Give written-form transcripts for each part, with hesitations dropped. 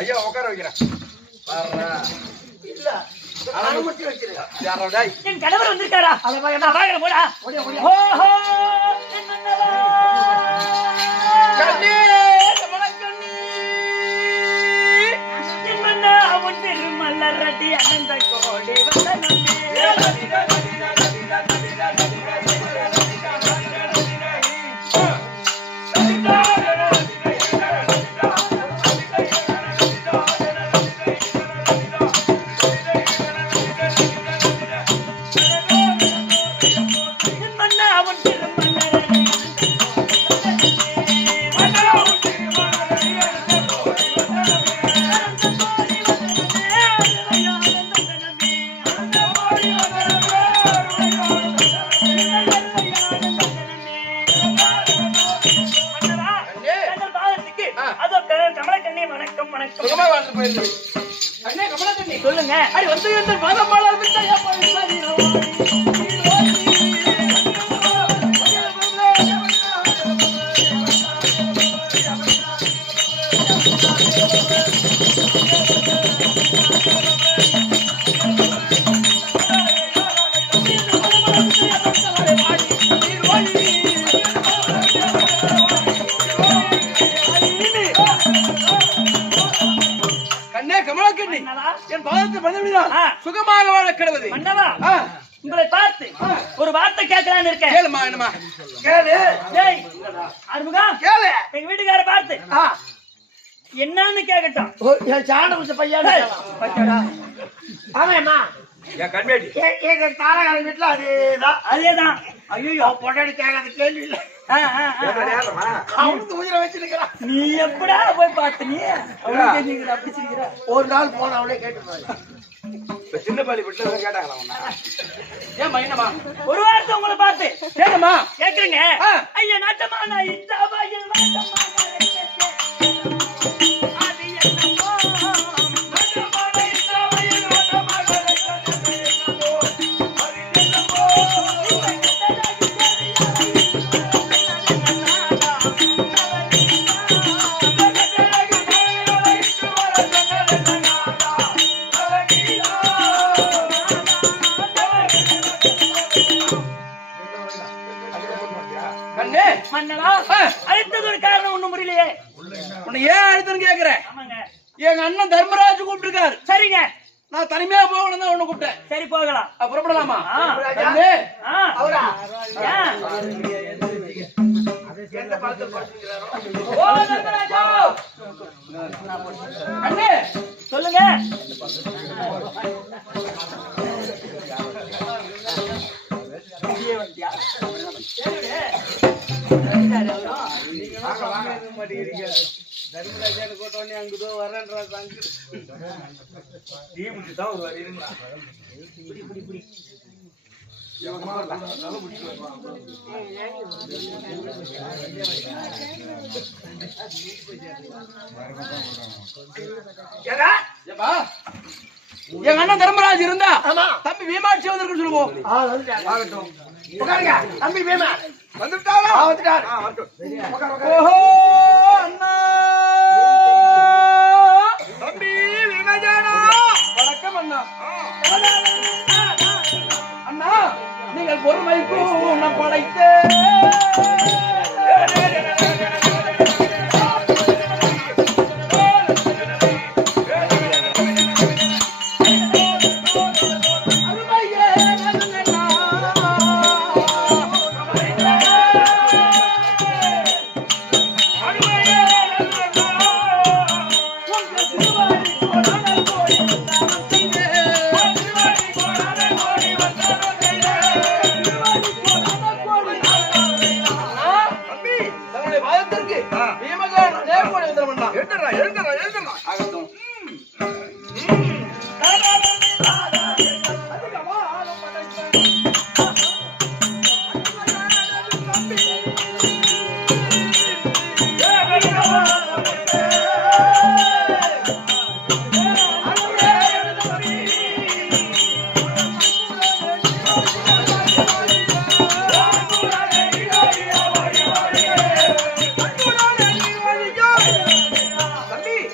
ஐயா உட்கார வைக்கிறேன். என் கணவர் வந்திருக்காரா? மல்லரடி அனந்த கோடி சொல்லுங்க. என் பாதத்தை பண்ண சுகமாக வாழ கிடவது. உங்களை பார்த்து ஒரு வார்த்தை கேட்கலான்னு இருக்கேன். கேளுமா என்னமா கேளு. அருமுகம் கேளு. எங்க வீட்டுக்கார பார்த்து என்னன்னு கேட்கட்டும். என் சாண வச்ச பையன் ஆமாம்மா என் கண்மேடி எங்க தாரகால வீட்டுல அதேதான். ஐயோ பொட்டாடி கேட்காத கேள்வி இல்லை. அவனுக்கு உயிரை வச்சிருக்கிறான். நீ எப்படா போய் பார்த்து நீ அப்படி செய்கிற? ஒரு நாள் போன அவளே கேட்டு சின்ன பாலி விட்டு கேட்டாங்களா? ஏன் மைனமா ஒரு வாரத்தை உங்களை பார்த்து கேளுமா கேக்குறீங்க. ஐயா நாட்டமா நான் இந்த அழைத்தது ஒரு காரணம் ஒண்ணும் புரியலையே. உன்னை ஏன் அழைத்தன்னு கேக்குறேன். எங்க அண்ணன் தர்மராஜ் கூப்பிட்டுருக்காரு. சரிங்க. நான் தனிமையா போகணும் தான் உன்னை கூப்பிட்டேன். சரி போகலாம். புறப்படலாமா? அண்ணே சொல்லுங்க. தர்மராஜான்னு கூட்டோன்னே அங்குதோ வரேன்றா அங்கு டீ முடிச்சு தான் ஒரு வரீங்களா? எங்க அண்ணன் தர்மராஜ் இருந்தா தம்பி வீமாட்சி வந்திருக்கு சொல்லுவோம். தம்பி பீமா வந்துட்டாரா? வந்துட்டாரு. ஓஹோ அண்ணா தம்பி வீமஜானா வணக்கம் அண்ணா. அண்ணா நீங்கள் பொறுமைக்கும் நான் படைத்தேன்.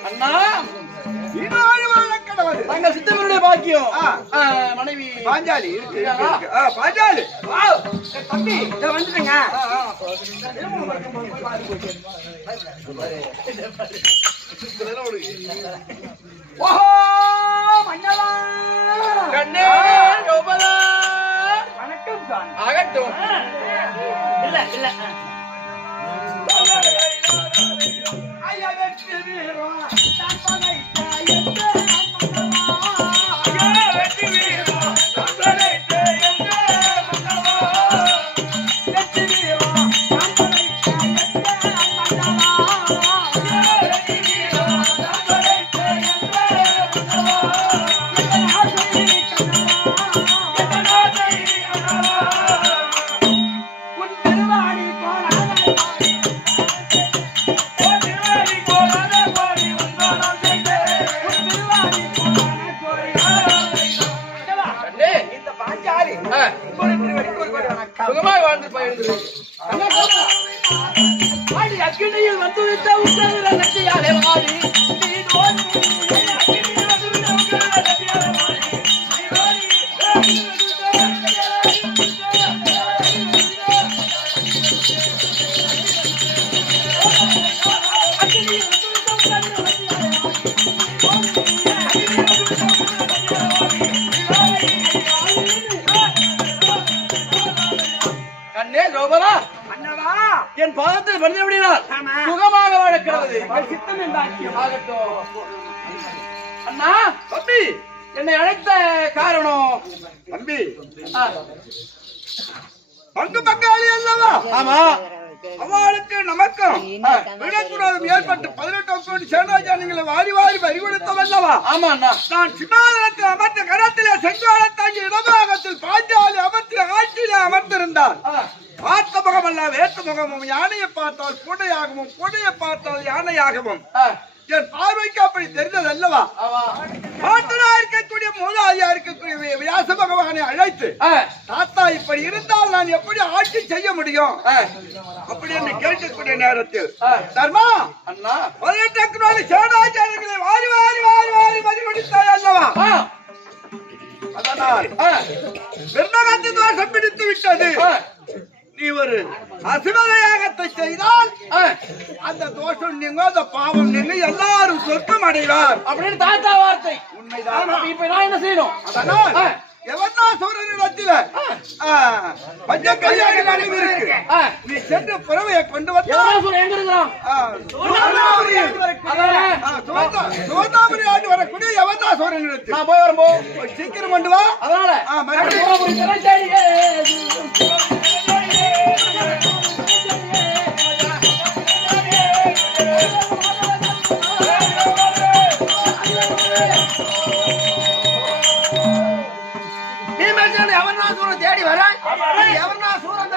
அண்ணா கடவுள் தங்கள் சித்தவருடைய பாக்கியம் மனைவி பாஞ்சாலி இருக்கு பாஞ்சாலி தம்பி வந்துருங்க ஓஹோ மன்னவா கண்ணே கோபாலா வணக்கம் சாமி ஆகட்டும் இல்ல இல்ல ஐயா வெற்றி வீரா தாப்பனை தாயத்தே ஐயா வெற்றி வீரா தாப்பனை தாயத்தே மன்னவா வெற்றி வீரா தாப்பனை தாயத்தே மன்னவா ஐயா வெற்றி வீரா தாப்பனை தாயத்தே சுகமாய் வாழ்ந்து போயிருந்தது அக்கினியில் வந்துவிட்ட உத்தரவு நச்சியாலே வாடி கண்ணே கோபாலா அண்ணவா என் பாதத்தில் வந்தபடினால் ஆமா. சுகமாக வாழக்கிறது உங்கள் சித்தம் என்ற ஆக்கியம் ஆகட்டும் அண்ணா தம்பி என்னை அழைத்த காரணம் தம்பி ஆ, பங்கு பங்காளி அல்லவா ஆமா அவளுக்கு நமக்கும் விடக்கூடாது ஏற்பட்டு 18 கோடி சேனாஜானிகளை வாரி வாரி வரி கொடுத்தவல்லவா ஆமா அண்ணா நான் சின்னாதனத்தில் அமர்ந்த கரத்திலே செங்கோலை தாங்கி இடபாகத்தில் பாஞ்சாலி அமர்த்தி ஆட்சியிலே அமர்ந்திருந்தார் பார்த்த முகமல்ல வேற்று முகமும் யானையை பார்த்தால் பூனையாகவும் பூனையை பார்த்தால் யானையாகவும் என் பார்வைக்கு அப்படி தெரிந்தது அல்லவா ஆமா பாட்டனா இருக்கக்கூடிய மூதாதியா இருக்கக்கூடிய வியாச பகவானை அழைத்து தாத்தா இப்படி இருந்தால் நான் எப்படி ஆட்சி செய்ய முடியும் அப்படி என்று கேட்கக்கூடிய நேரத்தில் தர்மா அண்ணா 18 கோடி சேனாச்சாரங்களை வாரி வாரி வாரி வாரி மதிப்பிடித்தாய் அல்லவா அதனால் பிரம்மகத்தி தோஷம் பிடித்து விட்டது நீ ஒரு அசுவதையாகத்தை செய்தால் அந்த தோஷம் நீங்க அந்த பாவம் நீங்க எல்லாரும் சொர்க்கம் அடைவார் அப்படின்னு தாத்தா வார்த்தை உண்மைதான் இப்ப நான் என்ன செய்யணும் அதனால் எவனா சூரனிடத்தில பஞ்ச கல்யாணம் நடந்திருக்கு நீ சென்று புறவையை கொண்டு வந்தா எங்க இருக்கிறான் சோதாபுரி ஆண்டு வரக்கூடிய எவனா சூரனிடத்தில் நான் போய் வரும்போ சீக்கிரம் கொண்டு வா அதனால எவனாசூரன் தேடி வர எவனாசூரன்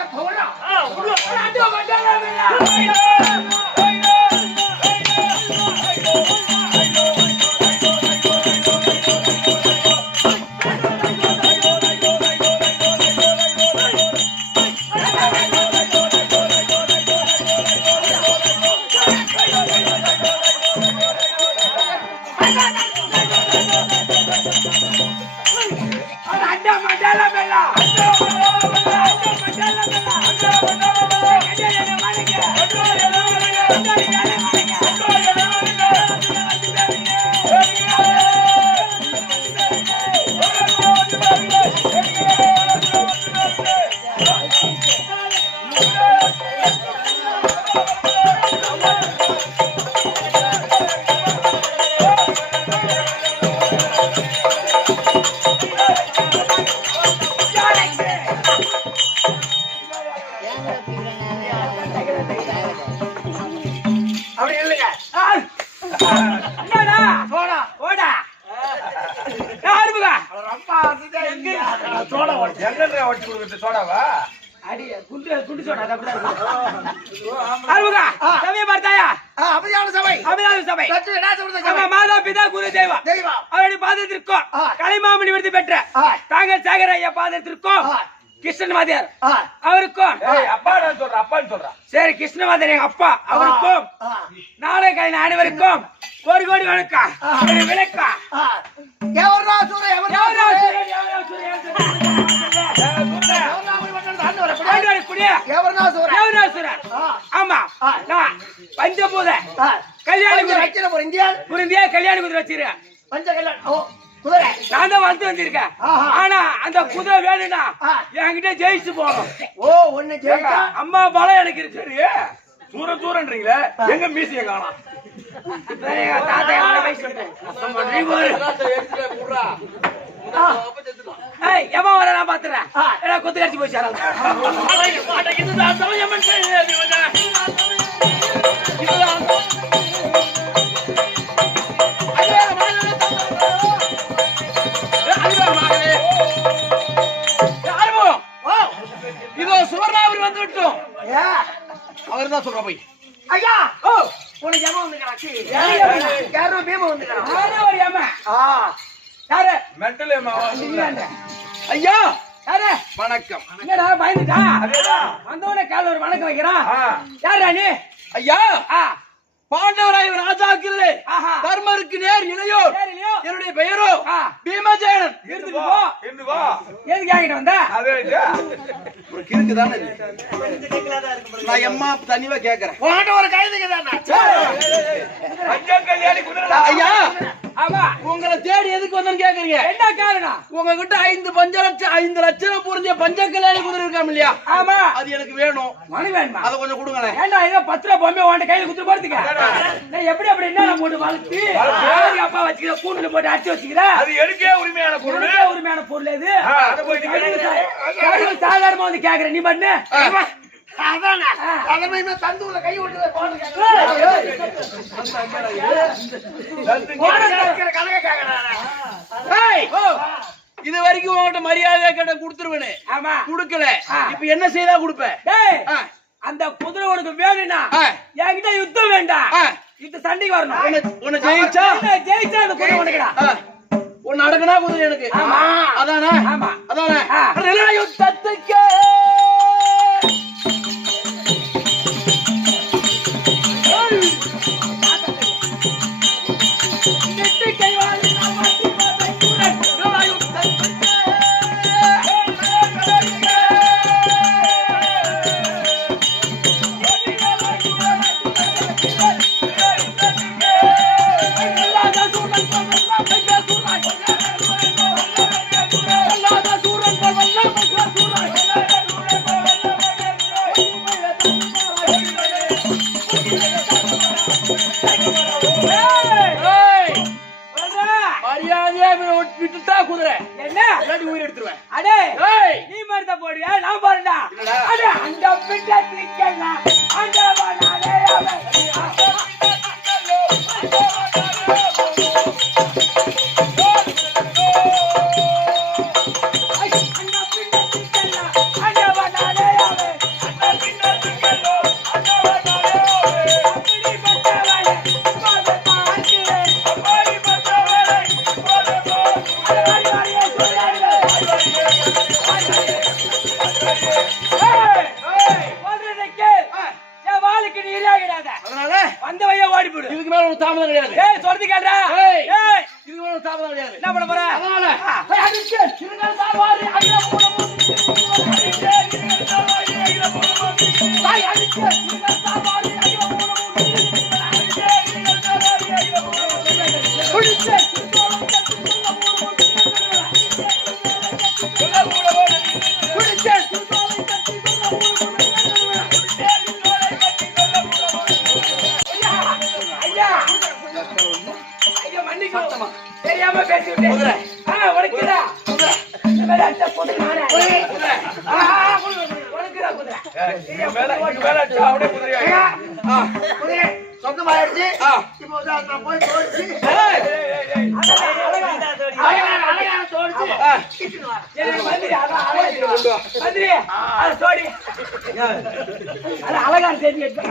அப்படி இல்லைங்க சோடாவா குண்டு சோடா மாதா பிதா குரு தெய்வம் அவருடைய பாதத்திற்கும் கலைமாமணி விருது பெற்ற தாங்கள் சேகர் ஐயா பாதத்திற்கும் கிருஷ்ணன் வாத்தியார் அவருக்கும் அப்பான்னு சொல்றேன் சரி கிருஷ்ண வாத்தியார் எங்க அப்பா அவருக்கும் நாளை கலைஞர் அனைவருக்கும் 1 கோடி வணக்கம் விளக்கம் ஆமா பஞ்சபூத கல்யாணி குதிரை கல்யாணி குதிரை வச்சிருக்கேன் நான் தான் வந்திருக்கேன் ஆனா அந்த குதிரை வேணும்னா என்கிட்ட ஜெயிச்சு போகணும் அம்மா பலம் எனக்கு இருக்கு தூரன்றீங்களே எங்க மீசிய காணோம் எவன் வர நான் பாத்துறேன் குத்து கடிச்சு போய் சேரலாம் இதோ சுவர்ணாபுரி வந்து விட்டோம் அவர் தான் சொல்ற போய் ஐயா உனக்கு ஏமா வந்துக்கிறான் யாரும் பீமா வந்துக்கிறான் ஒரு ஏமா யாரு மெட்டல் ஐயா யாரு வணக்கம் என்னடா பயந்துட்டா வந்தவனே கால ஒரு வணக்கம் வைக்கிறான் யாரா நீ ஐயா பாண்டவராய் ராஜாவுக்கு இல்லை தர்மருக்கு நேர் இளையோ என்னுடைய பெயரோ பீமசேனன் எதுக்கு ஆகிட்டு வந்த இருக்குதானே நான் எம்மா தனிவா கேக்குறேன் ஒரு கைதுக்கு ஐயா உங்களை தேடி எதுக்கு வந்தேன்னு கேக்குறீங்க என்ன காரணம் உங்ககிட்ட 5 லட்சம் புரிஞ்ச பஞ்ச கல்யாணி குதிரை இருக்காம இல்லையா ஆமா அது எனக்கு வேணும் மணி வேணுமா அதை கொஞ்சம் கொடுங்களேன் ஏண்டா ஏதோ 10 ரூபாய் பொம்மை உன்கிட்ட கையில குடுத்து போறதுக்கு நான் எப்படி என்ன போட்டு வளர்த்து அப்பா வச்சுக்கிற கூண்டுல போட்டு அடிச்சு வச்சுக்கிற அது எனக்கே உரிமையான பொருள் இது சாதாரணமா வந்து கேக்குற நீ பண்ணு தந்துல கை விட்டு இது வரைக்கும் உங்ககிட்ட மரியாதை கேட்ட கொடுத்துருவேனே ஆமா குடுக்கல இப்ப என்ன செய்தா கொடுப்பேன் அந்த குதிரை உனக்கு வேணும்னா என்கிட்ட யுத்தம் வேண்டாம் இந்த சண்டைக்கு வரணும் உன்னை ஜெயிச்சா அந்த குதிரை உனக்குடா உன்னை அடக்குனா குதிரை எனக்கு அதானே அதானே யுத்தத்துக்கு விட்டுட்டா குதிரை என்ன உயிர் எடுத்துருவேன் அடே நீ மருந்த போடுவியா நான் பாருடா அடே அந்த பிட்டை திக்கலாம் அந்த வனாலே வந்த வையா ஓடி போடு இதுக்கு மேல ஒரு தாமதம் கிடையாது ஏய் சொல்றது கேளுடா ஏய் ஏய் இதுக்கு மேல ஒரு தாமதம் கிடையாது என்ன பண்ண போற அதனால போய் அடிச்சு சிறுகால் சாவாரி ஐயா போடு சாய் அடிச்சு சிறுகால் சாவாரி ஐயா போடு குடிச்சு தெரியாம பேசிட்டேன் குதிரை உனக்குடா குதிரை இந்த மேல அடிச்சா குதிரை நானே குதிரை உனக்குடா குதிரை மேல அடிச்சா அப்படியே குதிரையா குதிரை சொந்தமா ஆயிடுச்சு இப்போ நான் போய் தோடிச்சு அழகான தோடிச்சு எனக்கு மந்திரி மந்திரி அது தோடி அது அழகான தேடி எடுத்து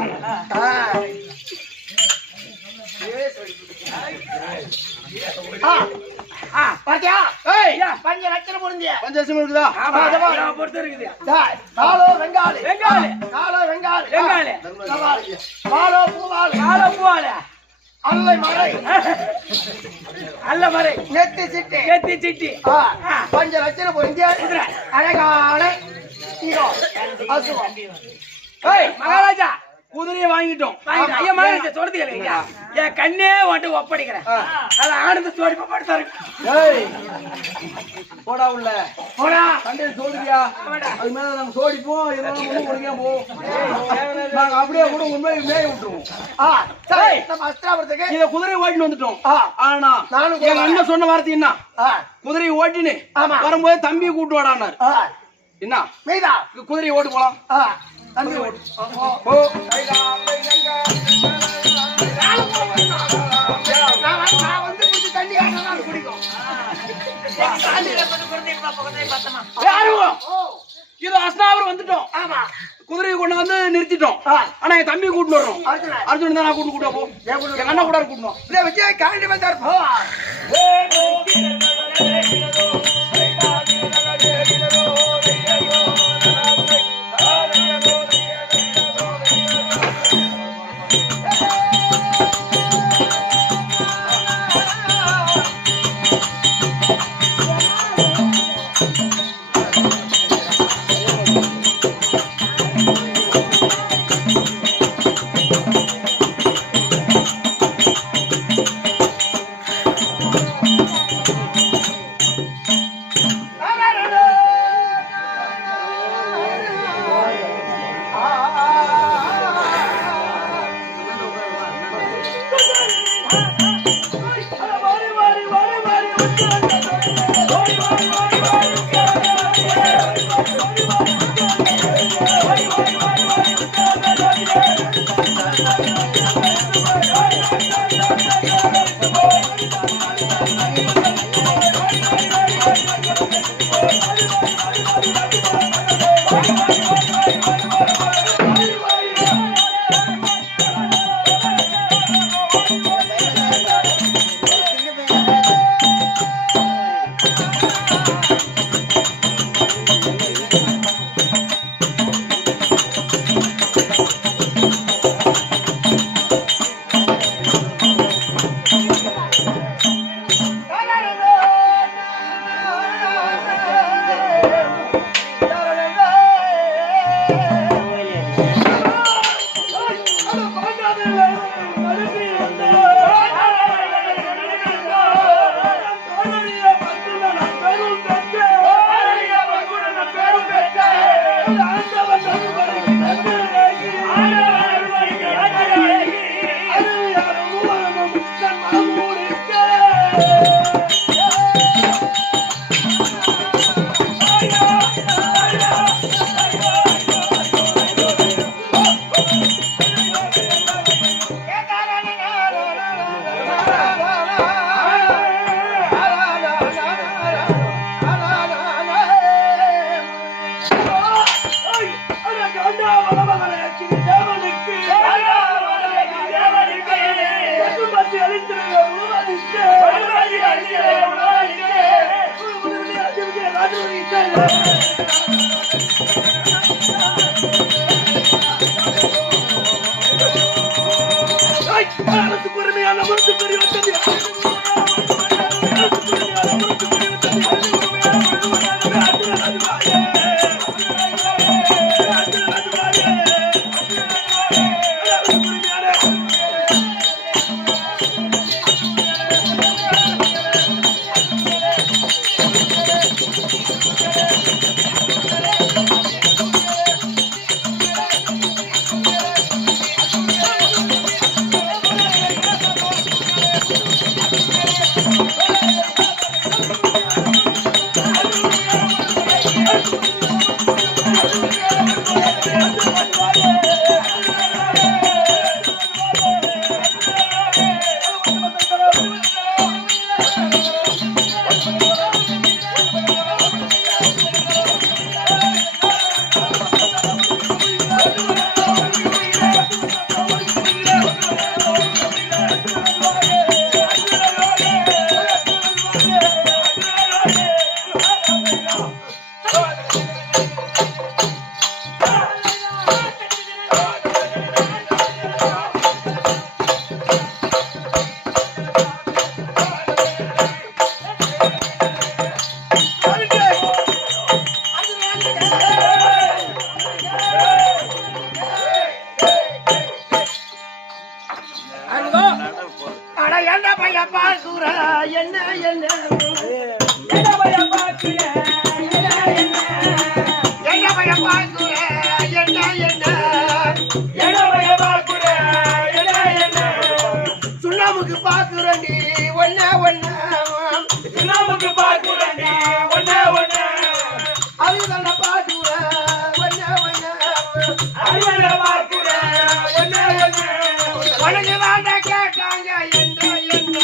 பாத்தியா ஏய் பஞ்ச லட்சம் முடிஞ்சு பஞ்சலட்சம் இருக்குதா பொறுத்து இருக்குது காலோ வெங்காலி வெங்காலி காலோ வெங்காலி வெங்காலி காலோ பூவாலி கால பூவால அல்லை மலை அல்ல மறை நெத்தி சிட்டி கேத்தி சிட்டி பஞ்ச லட்சம் முடிஞ்சு அழகான ஹீரோ அசுவம் ஏய் மகாராஜா குதிரையை வாங்கிட்டோம் ஐயா மகாராஜா சொல்றது கேளுங்க என் கண்ணே வந்துட்டு ஒப்படைக்கிறேன் அதை ஆனந்த சோடி படுத்தாரு ஏய் போடா உள்ள போடா சண்டையில் சோடியா அது மேல நாங்க சோடிப்போம் இதெல்லாம் ஒழுங்கா போவோம் நாங்க அப்படியே கூட உண்மை மேய விட்டுருவோம் சரி நம்ம அஸ்திராபுரத்துக்கு இத குதிரையை ஓட்டின்னு வந்துட்டோம் ஆனா நானும் எங்க அண்ணன் சொன்ன வார்த்தை என்ன குதிரையை ஓட்டின்னு வரும்போது தம்பியை கூட்டு வாடான்னாரு என்ன மீதா குதிரையை ஓட்டு போலாம் தம்பி ஓட்டு போ நான் வந்து கொஞ்சம் தண்ணி ஆனாலும் குடிக்கும் இது அஸ்னாபுரம் வந்துட்டோம் ஆமா குதிரையை கொண்டு வந்து நிறுத்திட்டோம் ஆனா என் தம்பியை கூட்டு வர்றோம் அர்ஜுன் தான் நான் கூட்டு போ எங்க அண்ணன் கூட கூட்டணும் இல்ல விஜய் காண்டி வந்தார் போ என்ன என்ன என்ன பையன் பாக்குற என்ன என்ன என்ன பையன் பாக்குற என்ன என்ன என்ன பையன் பாக்குற என்ன என்ன சுண்ணாமுக்கு பாக்குற நீ ஒன்ன ஒன்ன நமக்கு பாக்குற நீ ஒண்ணே ஒண்ணு அதுதான பாக்குற ஒன்ன ஒன்ன அறிவன பாக்குற ஒண்ணே ஒண்ணு உனக்கு தாண்ட கேட்டாங்க என்ன என்ன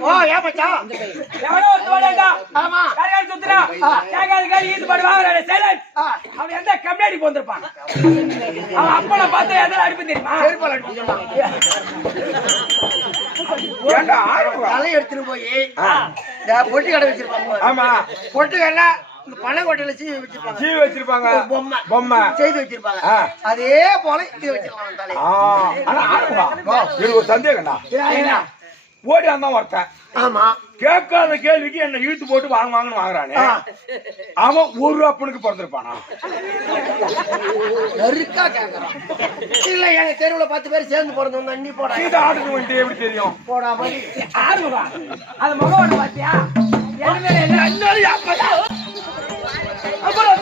ஓ ஏன் மச்சான் எவனோ ஒருத்தன் வாடா. ஆமா கரையாடி சுத்துறா. கேட்காத கேள்வி ஈடுபாடு வாங்குறானே, silence. அவன் எந்த கம்யூனிட்டி போந்திருப்பான். அவன் அப்பனை பார்த்து எதாவது அடிப்பு தெரியுமா? செருப்பால அடிச்சு சொன்னான். ஏண்டா ஆர்வம் தலை எடுத்துட்டு போய் இந்த பொட்டி கடை வச்சிருப்பாங்க. ஆமா பொட்டு கடை இந்த பணக்கோட்டையில சீ வச்சிருப்பாங்க. ஜீ வச்சிருப்பாங்க பொம்மை பொம்மை செய்து வச்சிருப்பாங்க. ஆ. அதே போல இது வச்சிருக்காங்க தலை. ஆனா ஆர்வம் எனக்கு ஒரு சந்தேகம்டா என்ன? ஓடி வந்தான் ஒருத்தன் ஆமா கேட்காத கேள்விக்கு என்ன இழுத்து போட்டு வாங்குன்னு வாங்குறானே அவன் ஒரு அப்பனுக்கு பிறந்திருப்பானா நெருக்கா கேக்குறான். இல்ல எங்க தெருவுல 10 பேர் சேர்ந்து பிறந்தவங்க அண்ணி போடா இது ஆடுறது வந்துட்டு எப்படி தெரியும் போடா மாதிரி ஆறுமுகா, அது முகவோட பாத்தியா? என் மேல என்ன அண்ணாரு அப்பதா? அப்புறம்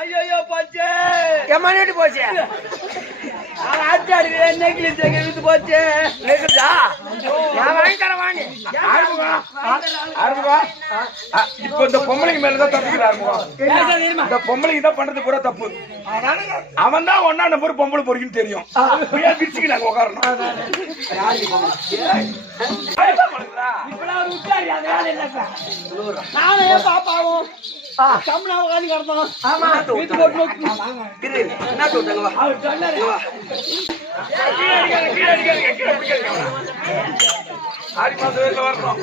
ஐயோ போச்சு, எம்மாடி போச்சு ஆச்சாரி நெக்லஸ் இழுத்து போச்சு. இருக்குதா நான் வாங்கி தரேன் வாங்கி ஆர்வம் இப்ப இந்த பொம்பளைக்கு மேலதான் தப்புக்கிறாரு இந்த பொம்பளைக்கு தான் பண்றது கூட தப்பு அவன் தான் ஒன்னா நம்பர் பொம்பளை பொறுக்குன்னு தெரியும் பிரிச்சுக்கு நாங்க உட்காரணும் இப்பெல்லாம் ஒரு உட்காரி, அது வேலை இல்லை சார். நானே பாப்பாவும் கம்னா உட்காந்து கிடந்தோம். ஆமா வீட்டு போட்டு என்ன சொல்றாங்க அவர் சொன்னாரு. ஆடி மாசம் வேலை வரணும்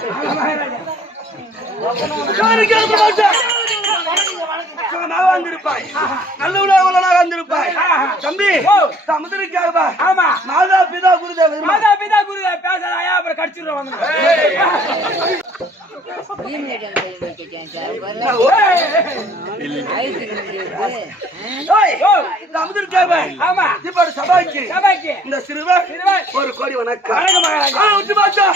வந்திருப்பாய் நல்ல உலகமாக வந்திருப்பாய் தம்பி சமுதிரிக்காக ஆமா, மாதா பிதா குருதேவ மாதா பிதா குரு பேசாதயா, அப்புறம் கடிச்சிடுவோம் வந்து. அமுதிருக்காக ஆமா, இப்ப சபாய்க்கு சபாய்க்கு இந்த சிறுவர் சிறுவன் ஒரு கோடி வணக்கம் வணக்கம் மகாராஜா. உச்சி பாச்சா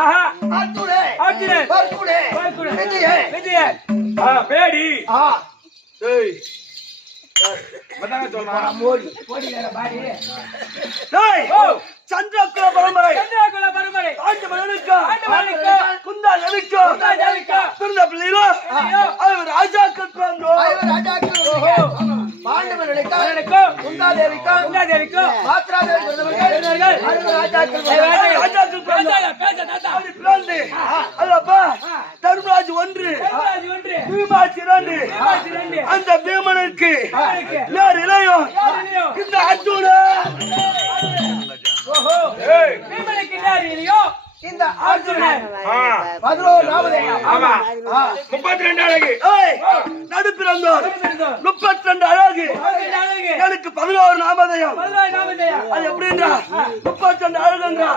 ஆஹா அர்ஜுனே அர்ஜுனன் பர்குடே பர்குடே விஜயே விஜயன் பேடி ஏய் மதான சொல்றான் போடி வேற பாடி டேய் ஓ சந்திரகுல பரம்பரை சந்திரகுல பரம்பரை ஆண்டு மகனுக்கு குந்தா எனக்கு குந்தா எனக்கு பிறந்த பிள்ளைகளோ அவர் ராஜாக்கள் பிறந்தோம் பாண்டவர்களுக்கும் குந்தாதேவிக்கும் குந்தாதேவிக்கும் மாத்ராதேவி பிறந்தவர்கள் ராஜாக்கள் பேச தாத்தா அப்படி பிறந்து அதப்பா தர்மராஜ் ஒன்று தர்மராஜ் ஒன்று பீமாச்சி இரண்டு பீமாச்சி இரண்டு அந்த பீமனுக்கு அவனுக்கு யார் இளையோம் இளையோம் இந்த அர்ஜுனன் ஓஹோ ஏய் பீமனுக்கு யார் இல்லையோ இந்த அர்ஜுனன் 11 நாமதேயம் ஆமா 32 அழகு ஏய் நடு பிறந்தோர் 32 அழகு எனக்கு 11 நாமதேயம் அது எப்படின்றா 32 அழகுன்றா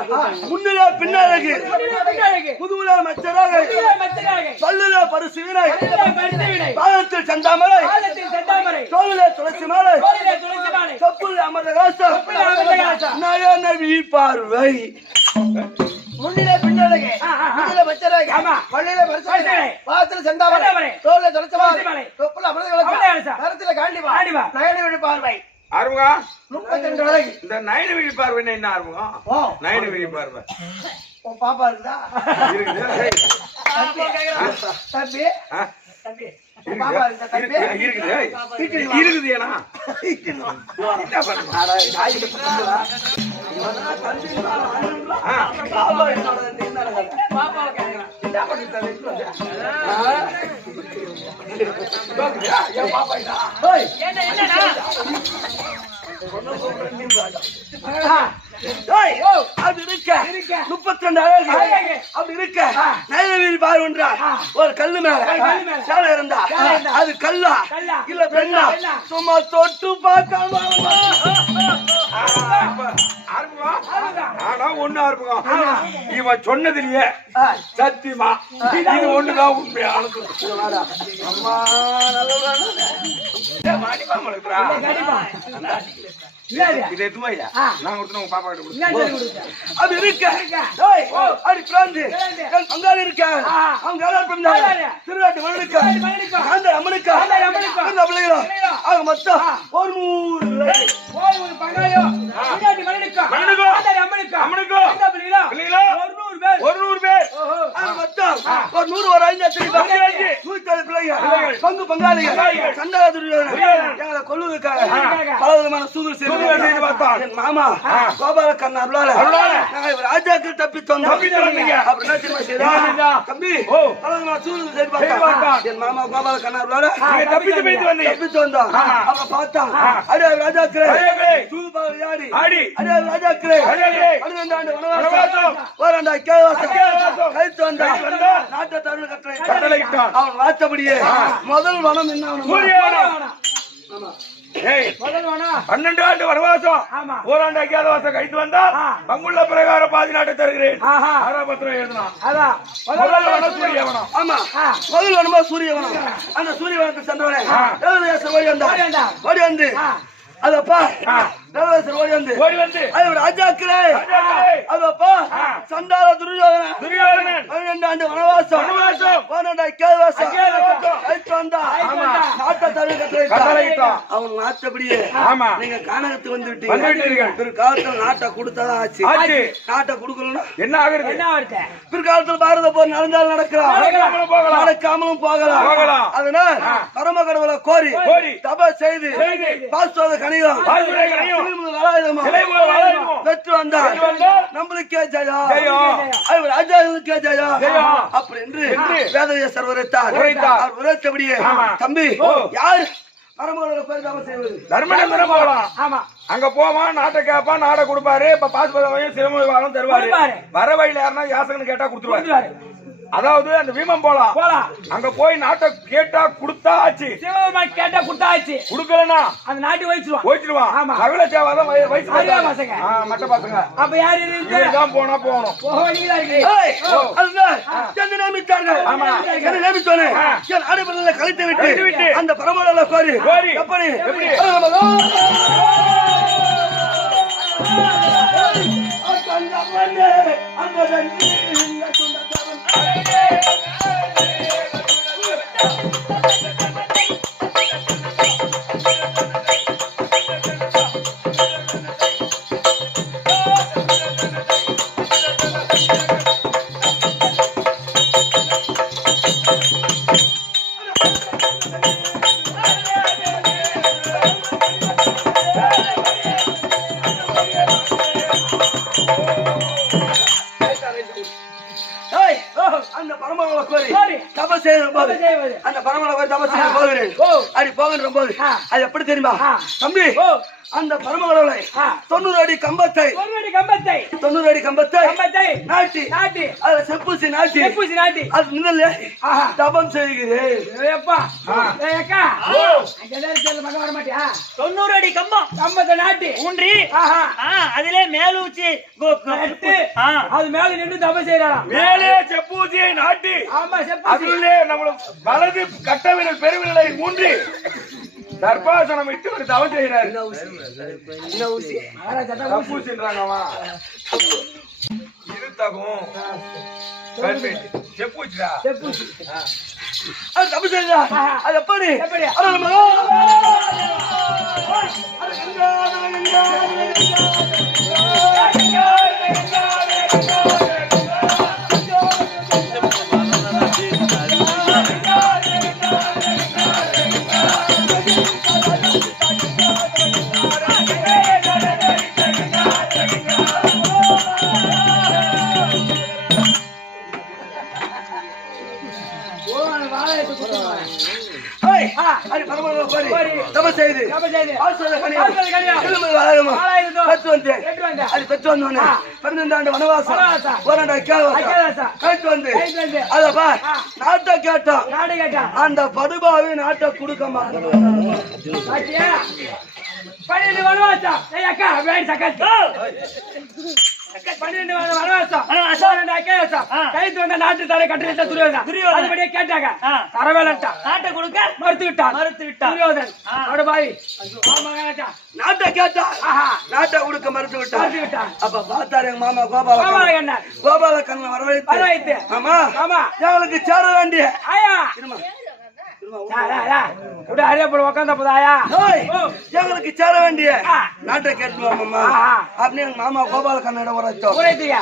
முன்னிலே பின்னழகு முதுகுல மச்சராக பல்லுல பரிசு வினை பாதத்தில் செந்தாமரை தோளிலே துளசி மாலை கப்புல அமர்ந்த காசம் நயன பார்வை முன்னிலே பின்னழகு முதுகுல மச்சராக பல்லுல பரிசு வினை பாதத்தில் செந்தாமரை தோளிலே துளசி மாலை கப்புல அமர்ந்த காசம் கருத்துல காண்டிவா நயன பார்வை ஆறுமுகம் 32 அழகு இந்த நயன விழி பார்வை என்ன ஆறுமுகம் நயன விழி பார்வை உன் பாப்பா இருக்குதா இருக்குது தம்பி ஆ? தம்பி உன் பாப்பா இருக்குதா தம்பி இருக்குது ஏனா என்ன பண்ணுவா பாப்பா என்னோட பாப்பாவை கேக்குறான் என்ன பண்ணிட்டாரு என்னடா அது இருக்க 32 அழகு அப்படி இருக்க நயனவீரி பார்வன்றா ஒரு கல்லு மேல சேலை இருந்தா அது கல்லா இல்ல பெண்ணா சும்மா தொட்டு பார்க்காம ஆனா ஒண்ணு ஆறுமுகம் இவன் சொன்னதுலயே சத்தியமா இது ஒண்ணுதான் உண்மையானது அம்மா நல்ல இது எதுவும் இல்ல நான் கொடுத்து உங்க பாப்பா கிட்ட அது இருக்க அது பிராந்து பங்காளி இருக்க அவங்க திருநாட்டு மண்ணுக்கு அந்த அம்மனுக்கு அந்த பிள்ளைகளும் அவங்க மொத்தம் ஒரு 100 பங்காளியோ ஒரு 100 ஒரு 5 பிள்ளைகள் பங்கு பங்காளிகள் எங்களை கொல்லுவதற்காக பல விதமான சூது செய்து என் மாமா கோபால கண்ணா ராஜாக்கு தப்பித்தோம் தம்பி பல விதமான சூது செய்து பார்த்தான் என் மாமா கோபால கண்ணா தப்பித்து வந்தோம் அப்ப பார்த்தான் அடே ராஜாக்கு சூது பாடி ஆடி அடே ராஜாக்கு 12 ஆண்டு வனவாசம் ஓராண்டா கேவாசம் கழித்து வந்தான் நாட்டை தருண கட்டளையிட்டான் அவன் வாச்சபடியே முதல் வனம் என்ன முதல் வேணா 12 ஆண்டு வனவாசம் ஆமா ஓராண்டு அஜ்ஞாதவாசம் கழித்து வந்தால் பங்குள்ள பிரகாரம் பாதி நாட்டை தருகிறேன் ஆராபத்திரம் எழுதலாம் அதான் முதல் வனம் சூரியவனம் ஆமா முதல் வனமா சூரியவனம் அந்த சூரியவனத்தை சென்றவனே ஓடி வந்து அதப்பா ஓடி வந்து ராஜாக்களே அதப்பா சண்டால துரியோதனன் 12 ஆண்டு வனவாசம் 12 கேவாசம் நாட்டை தருண அவன் நாட்டபடியே நீங்க கானகத்துக்கு வந்து விட்டீங்க பிற்காலத்தில் நாட்டை கொடுத்தாதான் ஆச்சு நாட்டை கொடுக்கலன்னா என்ன ஆகுறது பிற்காலத்தில் பாரத போர் நடந்தாலும் நடக்கலாம் நடக்காமலும் போகலாம் அதனால் பரம கடவுளை கோரி தப செய்து பாஸ்வாத கணிதம் பெற்று வந்தார் நம்மளுக்கே ஜெயா ராஜாவுக்கே ஜெயா அப்படி என்று வேதவியாசர் உரைத்தார் அவர் உரைத்தபடியே தம்பி யார் தர்மநந்தன போகலாம் அங்க போவான் நாட்டை கேட்பான் நாடை கொடுப்பாரு இப்ப பாஸ்பதம் சிறுமொழி வாரம் தருவாரு வர வழியில யாருன்னா யாசகன்னு கேட்டா கொடுத்துருவாரு அதாவது அந்த வீமம் போலாம் அங்க போய் நாட்டை கேட்டா கொடுத்தா ஆச்சு சிவபெருமான் கேட்டா கொடுத்தா ஆச்சு கொடுக்கலனா அந்த நாட்டு வயிற்றுவான் அகல தேவாதான் வயசு பசங்க மற்ற பசங்க அப்ப யாரு இதுதான் போகணும் கழித்து விட்டு அந்த பரமல கோரி எப்படி அந்த செய்யும் போது அந்த பரமலை போய் தபஸ் செய்ய போகிறேன். அப்படி போகின்ற போது அது எப்படி தெரியுமா தம்பி? அந்த பரமகளை 90 அடி கம்பத்தை 90 அடி கம்பத்தை நாட்டி அதுல செப்பூசி நாட்டி அது மின்னல் தபம் செய்கிறேன். 90 அடி கம்பத்தை நாட்டி ஊன்றி அதிலே மேலூச்சி அது மேல நின்று தபம் செய்யறான். மேலே செப்பூசியை நாட்டி அதிலே நம்மளும் வலது கட்டவிரல் பெருவிரலை ஊன்றி தர்பாசனம் விட்டு ஒரு தவம் செய்கிறார். இது தகும் செப்பூச்சிடா தப்பு செய்தா அது எப்படி? அந்த படுபாவி நாட்டை கொடுக்க மாட்டேன். நாட்டு தலை கட்டளை துரியோதன் கேட்டாங்க தரவேலட்டா நாட்டை கொடுக்க மறுத்து விட்டான் துரியோதன் நாட்டை கேட்டா நாட்டை கொடுக்க மறுத்து விட்டான். அப்ப பார்த்தாரு எங்க மாமா கோபாலக்கண்ணன் வரவழைத்து ஆமா எங்களுக்கு சேர வேண்டிய எங்களுக்கு சேர வேண்டிய நாட்டை கேட்டுவாமா அப்படின்னு எங்க மாமா கோபாலக்கண்ணன் உரைச்சோம்.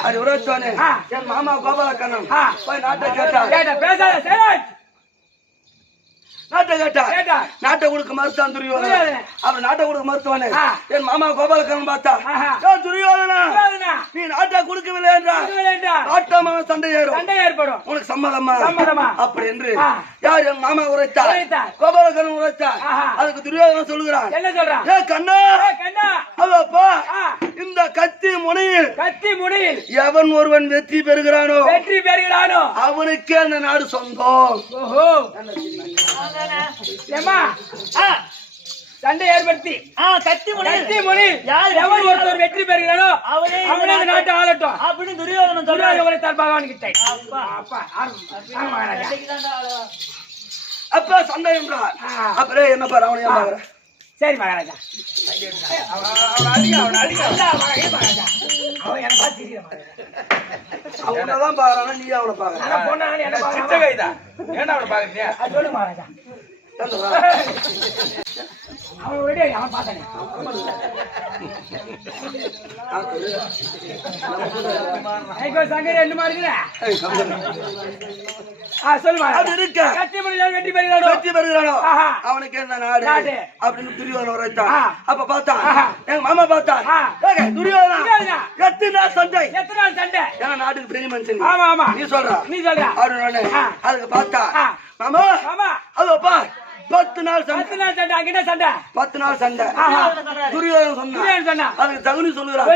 அது உரைச்சோன்னு என் மாமா கோபாலக்கண்ணன் போய் நாட்டை கேட்டா நாட்டை கொடுக்க மறுத்தான் துரியோதனன். அப்புறம் நாட்டை கொடுக்க மறுத்தவனே என் மாமா கோபாலக்கண்ணன் பார்த்தா துரியோதனா நீ நாட்டை கொடுக்கவில்லை என்றால் நாட்டமான சண்டை ஏற்படும் உனக்கு சம்மதமா அப்படி என்று யார் என் மாமா உரைத்தார் கோபாலக்கண்ணன் உரைத்தார். அதுக்கு துரியோதனன் சொல்லுகிறான் என்ன சொல்றான்? ஏ கண்ணா அதப்பா இந்த கத்தி முனையில் எவன் ஒருவன் வெற்றி பெறுகிறானோ அவனுக்கே அந்த நாடு சொந்தம். சண்டை ஏற்படுத்தி கத்தி முனை எவன் ஒருத்தர் வெற்றி பெறுகிறானோ அவனே நாட்டை ஆளட்டும் அப்படின்னு துரியோதனன் சொல்றான் பகவான் கிட்ட. அப்ப சண்டை என்றார். அப்புறம் என்ன பாரு அவனையா பாக்குற? சரி மகாராஜா அவனதான் பாக்குறானா நீ அவனை பாக்குற? ஏன்னா அவனை பாக்குறீங்க சொல்லு மகாராஜா. அவன் பார்த்தானே சங்கரி ரெண்டு மாதிரி வெற்றி பெறுகிறானோ அவனுக்கு என்ன நாடு அப்படின்னு துரியோதனன் உரைத்தான். அப்ப பார்த்தா எங்க மாமா பார்த்தா துரியோதனா எத்தனை நாள் சண்டை ஏன்னா நாட்டுக்கு பெரிய மனுஷன் நீ சொல்ற அப்படின்னு அதுக்கு பார்த்தா மாமா அதோப்பா 10 நாள் சண்டை அங்கே சண்டை 10 நாள் சண்டை துரியோதனன் சொன்னா அதுக்கு தகுதி சொல்லுகிறான்.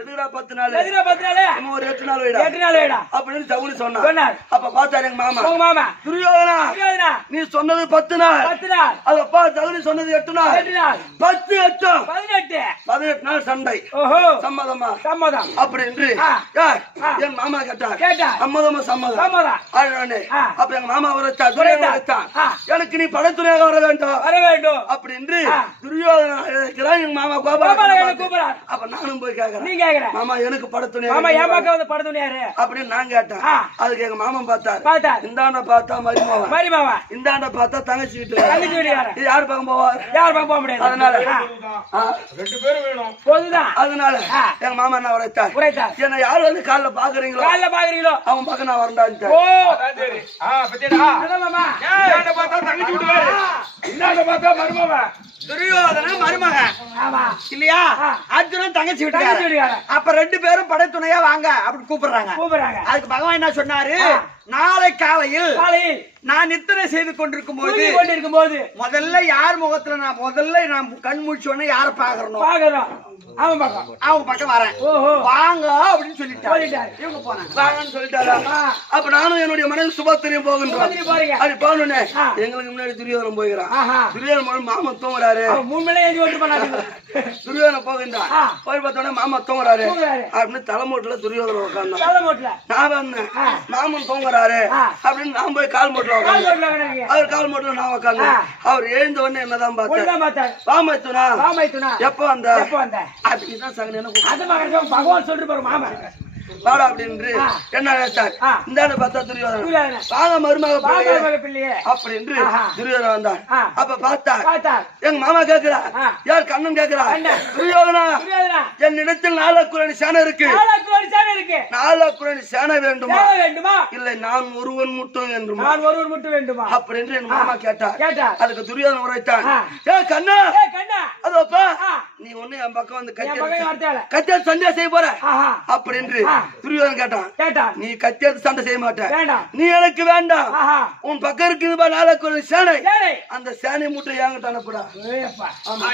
எதுக்குடா 10 நாள்? ஒரு 8 நாள் வைடா அப்படின்னு தகுதி சொன்னார். அப்ப பார்த்தாரு எங்க மாமா துரியோதனா நீ சொன்னது 10 நாள் அதப்பா தகுதி சொன்னது 8 நாள் 10 8 18 நாள் சண்டை சம்மதமா அப்படி என்று என் மாமா கேட்டார். சம்மதம் அப்ப எங்க மாமா உரைத்தான் எனக்கு நீ படத்துணையாக வர வேண்டும் அப்படி என்று துரியோதனா எங்க மாமா கூப்பிடுறார். அப்ப நானும் போய் கேட்கிறேன் மாமா எனக்கு படத்துணை அப்படின்னு நான் கேட்டேன். அதுக்கு எங்க மாமா பார்த்தாரு. இந்தாண்ட பார்த்தா மரிமாவா இந்தாண்ட பார்த்தா தங்கச்சி வீட்டு யாரு பக்கம் போவார்? அதனால 2 பேரும் வேணும். அதனால எங்க மாமா என்ன உரைத்தார் என்ன யாரு வந்து காலைல பாக்குறீங்களோ அவன் பக்கம் நான் வரண்டான்னு. துரியோதன மருமக இல்லையா? அர்ஜுனன் தங்கச்சி விட்டு அப்ப 2 பேரும் படைத்துணையா வாங்க அப்படி கூப்பிடுறாங்க. அதுக்கு பகவான் என்ன சொன்னாரு? நாளை காலையில் காலையில் நான் நித்திரை செய்து கொண்டிருக்கும் போது முதல்ல யார் முகத்துல நான் கண் முடிச்சோடனே யார பாக்குறோம் பாக்குறோம் அவங்க பக்கம் வரேன் ஓஹோ வாங்க அப்படின்னு சொல்லிட்டாரு இவங்க போனாங்க வாங்கன்னு சொல்லிட்டாரா அப்ப நானும் என்னுடைய மனைவி சுபத்திரியும் போகின்றோம் போறீங்க அப்படி போகணுன்னே எங்களுக்கு முன்னாடி துரியோதனம் போகிறான் துரியோதனம் மாமா தூங்குறாரு துரியோதனம் போகின்றான் போய் பார்த்தோன்னே மாமா தூங்குறாரு அப்படின்னு தலைமூட்டுல துரியோதனம் உட்கார்ந்தோம் நான் வந்தேன் மாமன் தூங்குறாரு அப்படின்னு நான் போய் கால் மூட்டில் உட்காந்து அவர் கால் மூட்டில் நான் உட்காந்து அவர் எழுந்த உடனே என்னதான் பார்த்தேன் வாமைத்துனா எப்ப வந்த அப்படிதான் சகன் பகவான் சொல்லிட்டு போற மாமா பாடா அப்படின்னு என்ன நினைச்சார் இந்த பார்த்தா துரியோதனன் வாங்க மருமக பிள்ளையே அப்படின்னு துரியோதனன் வந்தார் அப்ப பார்த்தா எங்க மாமா கேக்குறா யார் கண்ணன் கேக்குறா துரியோதனா என் இடத்தில் 4 குரணி சேனை இருக்கு 4 குரணி சேனை வேண்டுமா இல்லை நான் ஒருவன் மட்டும் வேண்டுமா அப்படின்னு என் மாமா கேட்டார் அதுக்கு துரியோதனன் உரைத்தான் ஏ கண்ணா அதோப்பா நீ ஒண்ணு என் பக்கம் வந்து கத்தியா சண்டை செய்ய போற அப்படின்னு துரியோதனன் கேட்டான் நீ கத்தியாத்து சண்டை செய்ய மாட்ட நீ எனக்கு வேண்டாம் உன் பக்கம் இருக்குது 4 குரணி சேனை அந்த சேனை மூட்டை என்கிட்ட அனுப்புடா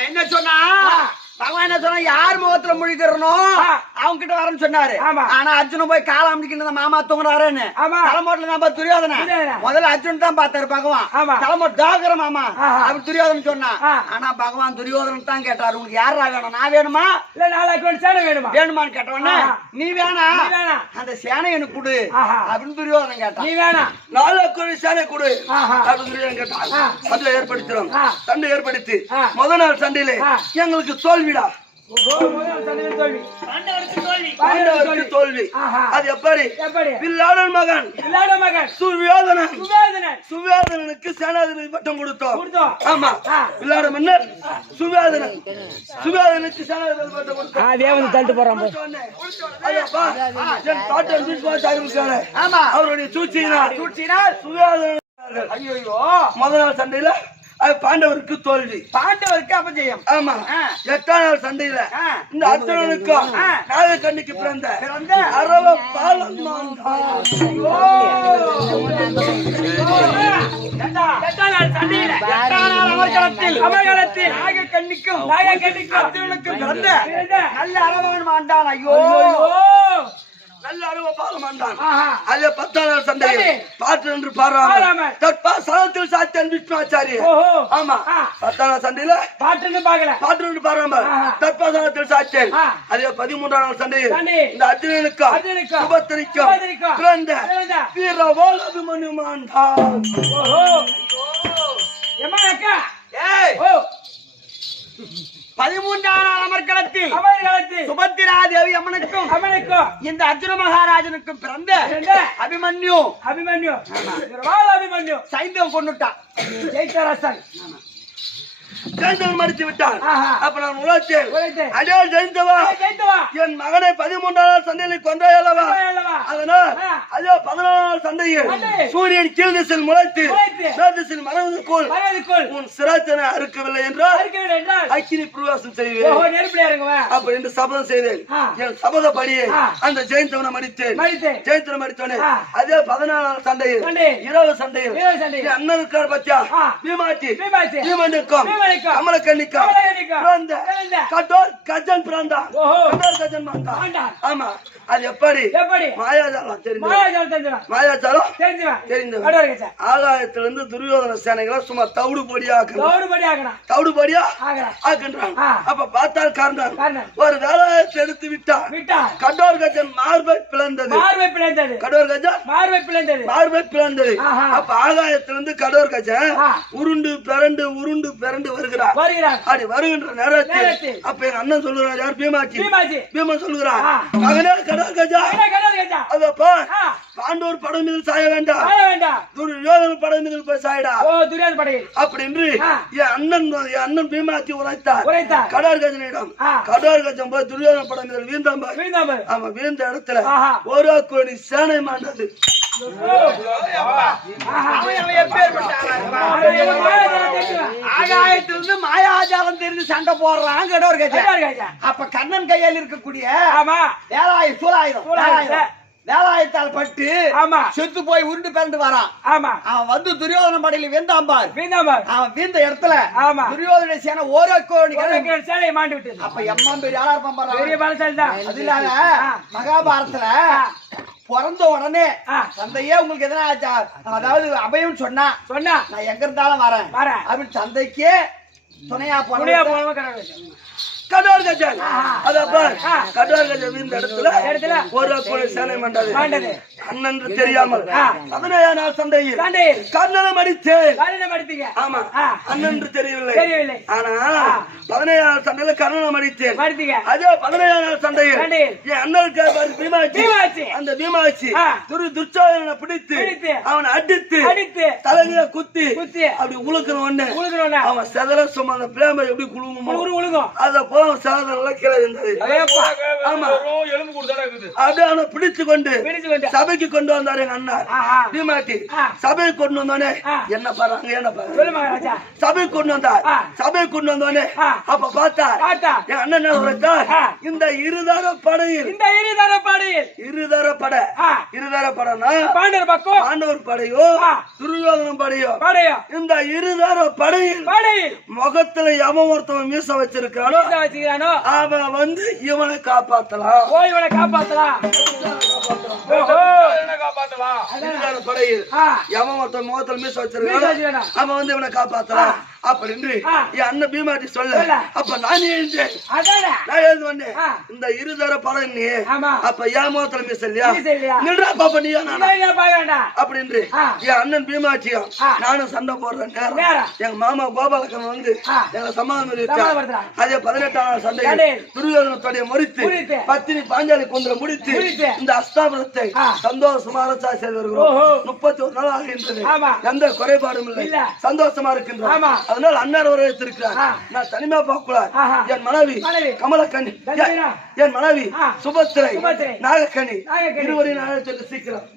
என்ன சொன்னா பகவான் என்ன சொன்னா யார் முகத்துல முழிக்கிறனோ அவங்க கிட்ட வரேன்னு சொன்னாரு ஆனா அர்ஜுன போய் கால அமைக்கிட்டு மாமா தூங்குறாருன்னு தலைமோட்டில நான் துரியோதன முதல்ல அர்ஜுன் தான் பார்த்தாரு பகவான் தலைமோட் தாக்குற மாமா அப்படி துரியோதனன் சொன்னா ஆனா பகவான் துரியோதனன் தான் கேட்டாரு உங்களுக்கு யாரா வேணும் நான் வேணுமா இல்ல 4 குரணி சேனை வேணுமான்னு கேட்டவொடனே நீ வேணா அந்த சேனை எனக்கு கொடு அப்படின்னு துரியோதனன் கேட்டான் நீ வேணா 4 குரணி சேனை கொடு அப்படின்னு துரியோதனன் கேட்டான் சண்டை ஏற்படுத்துறோம் சண்டை ஏற்படுத்தி முதல் நாள் சண்டையில எங்களுக்கு தோல்விடா தோல்வி அது எப்படி பில்லாடன் மகன் சுவேதனனுக்கு சேனாதிபதி பட்டம் கொடுத்தோம் ஆமா பில்லாட மன்னர் சுவேதனுக்கு சேனாதிபதி பட்டம் கொடுத்தோம் அவருடைய சூழ்ச்சியினால் முதல் நாள் சண்டையில பாண்டவருக்கு தோல்வி பாண்டவருக்கு அபஜயம் ஆமா 8ஆம் நாள் சண்டையில இந்த அர்ஜுனனுக்கும் நாகக்கண்ணிக்கு பிறந்த அரவ பாலம் நாகக்கண்ணிக்கும் அர்ஜுனனுக்கும் பிறந்த நல்ல அரவன் மாண்டான் ஐயோ நல்ல அருவ பாலமாண்டான் அதே 10ஆம் நாள் சண்டை பாட்டு என்று பாராம தற்பா சலத்தில் சாத்தன் விஷ்ணுவாச்சாரிய ஆமா 10ஆம் நாள் சண்டையில பாட்டு என்று பாராம தற்பா சலத்தில் சாத்தன் அதே 13ஆம் நாள் சண்டை இந்த அர்ஜுனனுக்கும் சுபத்திரிக்கும் பிறந்த வீரவாள் அபிமன்யு மாண்டான் ஏய் 13ஆம் நாள் அமர்க்களத்தில் சுபத்திரா தேவி அம்மனுக்கும் இந்த அர்ஜுன மகாராஜனுக்கும் பிறந்த அபிமன்யு சைந்தவன் கொண்டுட்டான் ஜெயித்தரசன் மடித்து விட்டான் அப்ப நான் உழைத்தேன் அடே ஜெயிந்தவா என் மகனை 13ஆம் நாள் சண்டையில் கொன்றாய் அல்லவா அதனால் அதே 14ஆம் நாள் சண்டையில் சூரியன் கீழ் திசையில் முளைத்து மேல் திசையில் மறைவதற்குள் உன் சிராத்தனை அறுக்கவில்லை என்றால் அக்கினி பிரவேசம் செய்வேன் அப்படி என்று சபதம் செய்தேன் என் சபதப்படியே அந்த ஜெயந்தவனை மடித்தேன் ஜெயந்தவனை மடித்தோனே அதே 14ஆம் நாள் சண்டையில் இரவு சண்டையில் அண்ணனுக்கார் பச்சா பீமாட்டி பீமனுக்கும் அமலக்கண்ணிக்கும் கடோர் கஜன் பிறந்தான் கஜன் மாண்டான் ஆமா அது எப்படி மாயாஜாலம் தெரிந்து ஆகாயத்திலிருந்து துரியோதன சேனைகளை சும்மா தவிடு பொடியா ஆக்கின்றான் அப்ப பார்த்தால் காரணம் ஒரு வேலாயத்தை எடுத்து விட்டான் கடோர் கஜன் மார்பை பிளந்தது கடோர் கஜன் மார்பை பிளந்தது அப்ப ஆகாயத்திலிருந்து கடோர் கஜன் உருண்டு பிறண்டு வருகிறார் அப்படி வருகின்ற நேரத்தில் அப்ப எங்க அண்ணன் சொல்லுறார் யார் பீமன் சொல்லுகிறார் மகனே கடோர் கஜா அதப்பா பாண்டவர் படம் மீது சாய வேண்டாம் துரியோதன படம் மீது போய் சாயடா அப்படின்னு என் அண்ணன் பீமாத்தி உரைத்தார் கடோர் கஜனிடம் கடோர் கஜன் போய் துரியோதன படம் மீது வீழ்ந்தாம் அவன் வீழ்ந்த இடத்துல ஒரு கோடி சேனை மாண்டது ஆகாயத்திலிருந்து மாயாஜாலம் தெரிந்து சண்டை போடுறான் கடோர் கஜன் அப்ப கண்ணன் கையில் இருக்கக்கூடிய வேலாயுதம் வேலாயத்தால் பட்டு ஆமா செத்து போய் உருண்டு பிறந்து வரான். ஆமா அவன் வந்து துரியோதன மடியில வீந்தாம்பார். வீந்தாம்பார் அவன் வீந்த இடத்துல ஆமா துரியோதன சேனை ஒரு கோடி சேலையை மாண்டு விட்டது. அப்ப எம்மா பெரிய ஆளா இருப்பான், பெரிய பலசாலி தான். அது இல்லாத மகாபாரதத்துல பிறந்த உடனே தந்தையே உங்களுக்கு எதனா அதாவது அபயம் சொன்னா நான் எங்க இருந்தாலும் வரேன் அப்படின்னு தந்தைக்கே துணையா போன கடோர் கஜன் கடோர் கஜன் இந்த இடத்துல ஒரு கோடி சேனை மண்டது அண்ணன் தெரியாமல் 17 நாள் சண்டையில் கர்ணனம் அடித்தேன். ஆமா அண்ணன் தெரியவில்லை. ஆனா 17 நாள் சண்டையில கர்ணனம் அடித்தேன். அதே 17 நாள் சண்டையில் என் அண்ணனுக்கு பீமாச்சி அந்த பீமாச்சி துர்ச்சோதனை பிடித்து அவனை அடித்து தலையில குத்தி அப்படி உழுக்கிற உடனே அவன் செதற சும்மா அந்த பிளேமை எப்படி குழுங்கும் அத போல சாதனை கீழே இருந்தது. அப்படியே அவனை பிடிச்சு கொண்டு சபைக்கு கொண்டு வந்தாரு எங்க அண்ணா பீமாட்டி. சபைக்கு கொண்டு வந்தோடனே என்ன பாருங்க என்ன பாருங்க சபைக்கு கொண்டு வந்தார். சபைக்கு கொண்டு வந்தோடனே அப்ப பார்த்தா என் அண்ணன் இந்த இருதர படையில் இருதர படைனா பாண்டவர் படையோ துரியோதன படையோ இந்த இருதர படையில் முகத்துல எவன் ஒருத்தவன் மீச வச்சிருக்கானோ அவன் வந்து இவனை காப்பாத்தலாம். படையில் எவன் ஒருத்தன் முகத்துல மீச வச்சிருக்கானோ அவன் வந்து இவனை காப்பாத்தலாம் அப்படின்னு என் அண்ணன் பீமாட்டி சொல்ல அப்ப நான் எழுந்தேன். நான் எழுந்து வந்தேன் இந்த இருதர படம் நீ அப்ப என் முகத்துல மீச இல்லையா நின்றா பாப்பா நீ அப்படின்னு என் அண்ணன் பீமாட்டியும் நானும் சண்டை போடுறேன். எங்க மாமா கோபாலக்கன் வந்து எங்க சமாதானம் அதே 18ஆம் நாள் சண்டை துரியோதனத்துடைய முறித்து பத்தினி பாஞ்சாலி கொன்ற முடித்து இந்த அஸ்தாபனத்தை சந்தோஷமா அரசா செய்திருக்கிறோம். 31 நாள் ஆகின்றது. எந்த குறைபாடும் இல்லை, சந்தோஷமா இருக்கின்றோம். அதனால அண்ணார் வரவேற்றிருக்கிறார். நான் தனிமா பார்க்கக்கூடாது. என் மனைவி கமலக்கண்ணி, என் மனைவி சுபத்திரை, நாகக்கண்ணி இருவரையும் நான் சொல்லி சீக்கிரம்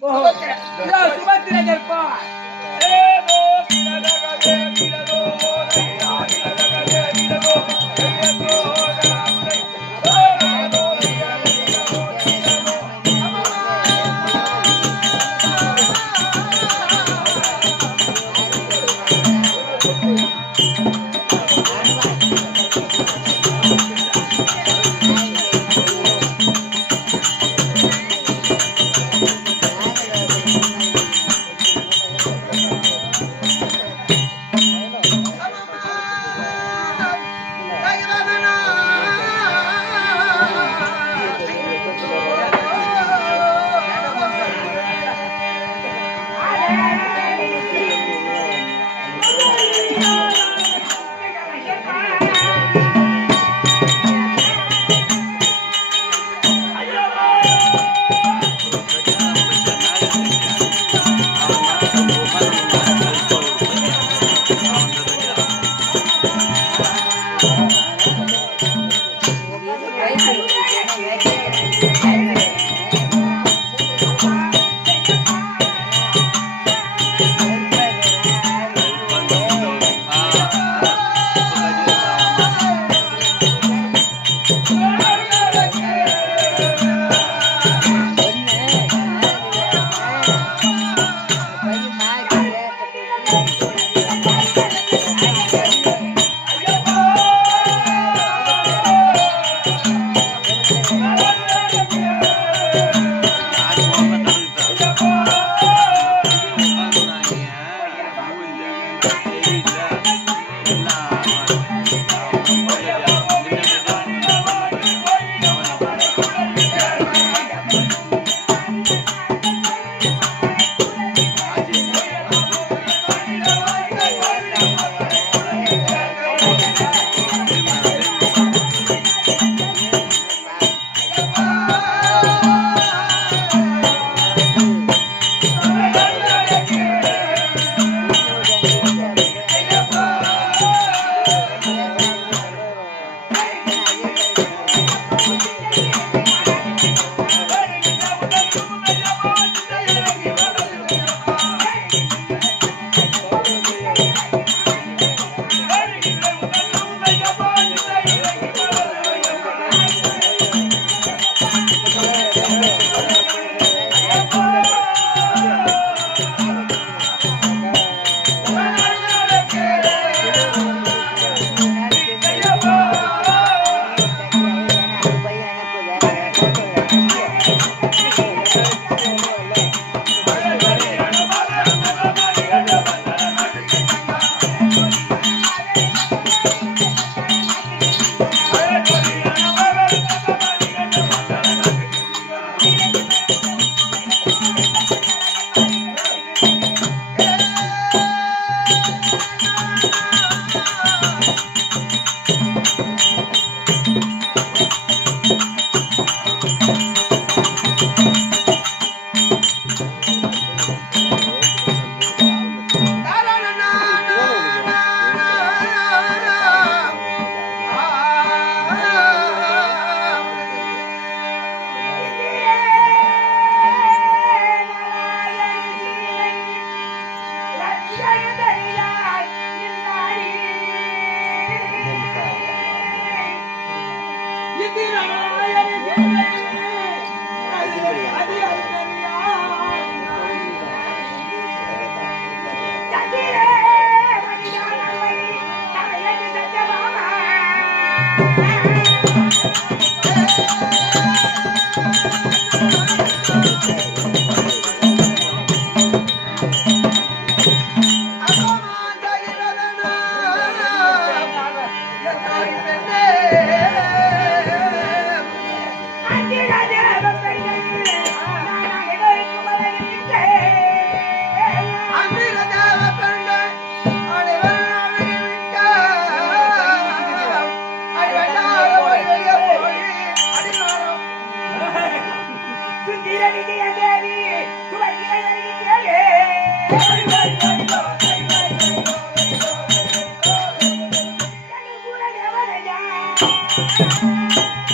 Thank you.